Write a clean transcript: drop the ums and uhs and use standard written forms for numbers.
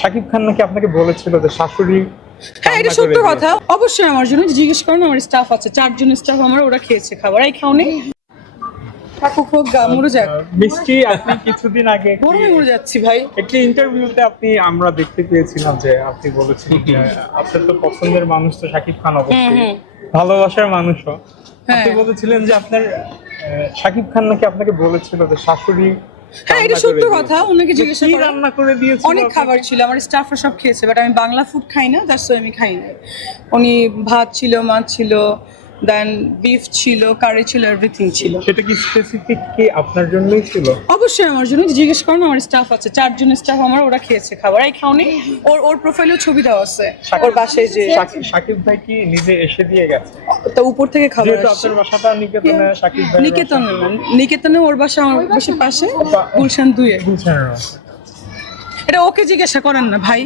শাকিব খান নাকি আপনাকে বলেছিল যে শাশুড়ি হ্যাঁ, এটা সত্য কথা। অবশ্যই আমার জন্য জিজ্ঞেস করেন, আমার স্টাফ আছে, 4 জন স্টাফ আমার, ওরা খেয়েছে খাবার, এই খাওনি থাকুক হোক গা মরে যাক। মিষ্টি আপনি কিছুদিন আগে গরমে মরে যাচ্ছি ভাই। একটি ইন্টারভিউতে আমরা দেখতে পেয়েছিলাম যে আপনি বলেছিলেন যে আপনার তো পছন্দের মানুষ তো শাকিব খান অবশ্যই, ভালোবাসার মানুষও। আপনি বলেছিলেন যে আপনার শাকিব খান নাকি আপনাকে বলেছিল যে শাশুড়ি হ্যাঁ, এটা সত্য কথা। ওনাকে জিজ্ঞেস কি করেন, রান্না করে দিয়েছিল? অনেক খাবার ছিল, আমার স্টাফরা সব খেয়েছে, বাট আমি বাংলা ফুড খাই না, দ্যাটস ওয়াই আমি খাই না। উনি ভাত ছিল, মাছ ছিল, দেন বিফ ছিল, কারি ছিল, এভরিথিং ছিল। সেটা কি স্পেসিফিক কি আপনার জন্যই ছিল? অবশ্যই আমার জন্য। জিজ্ঞেস করেন, আমার স্টাফ আছে, 4 জন স্টাফ আমার, ওরা খেয়েছে খাবার, এই খাওনি। ওর প্রোফাইলেও ছবি দেওয়া আছে, ওর বাসায় যে শাকিব ভাই কি নিজে এসে দিয়ে গেছে? তো উপর থেকে খাবার যেহেতু আসছে। আপনার বাসাটা নিকেতনে, শাকিব ভাই নিকেতনে না, নিকেতনে ওর বাসা আমার বাসার পাশে, গুলশান 2-এ। গুলশানের। এটা ওকে জিজ্ঞাসা করেন না ভাই।